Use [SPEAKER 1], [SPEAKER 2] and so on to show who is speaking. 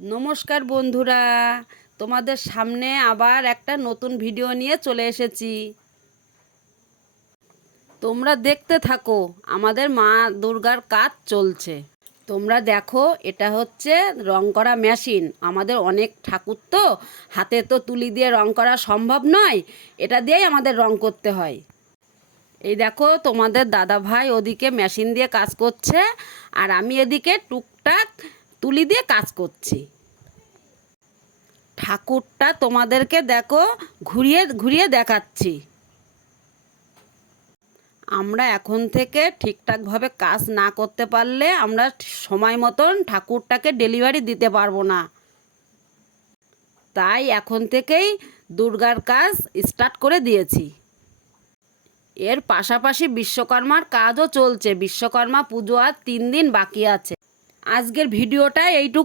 [SPEAKER 1] নমস্কার বন্ধুরা, তোমাদের সামনে আবার একটা নতুন ভিডিও নিয়ে চলে এসেছি। তোমরা দেখতে থাকো, আমাদের মা দুর্গার কাজ চলছে। তোমরা দেখো, এটা হচ্ছে রং করা মেশিন। আমাদের অনেক ঠাকুর তো, হাতে তো তুলি দিয়ে রং করা সম্ভব নয়, এটা দিয়েই আমাদের রং করতে হয়। এই দেখো, তোমাদের দাদা ভাই ওদিকে মেশিন দিয়ে কাজ করছে, আর আমি এদিকে টুকটাক তুলি দিয়ে কাজ করছি। ঠাকুরটা তোমাদেরকে দেখো, ঘুরিয়ে ঘুরিয়ে দেখাচ্ছি। আমরা এখন থেকে ঠিকঠাকভাবে কাজ না করতে পারলে আমরা সময় মতন ঠাকুরটাকে ডেলিভারি দিতে পারব না। তাই এখন থেকেই দুর্গার কাজ স্টার্ট করে দিয়েছি। এর পাশাপাশি বিশ্বকর্মার কাজও চলছে। বিশ্বকর্মা পুজো আর তিন দিন বাকি আছে। আজকের ভিডিওটা এইটুকু।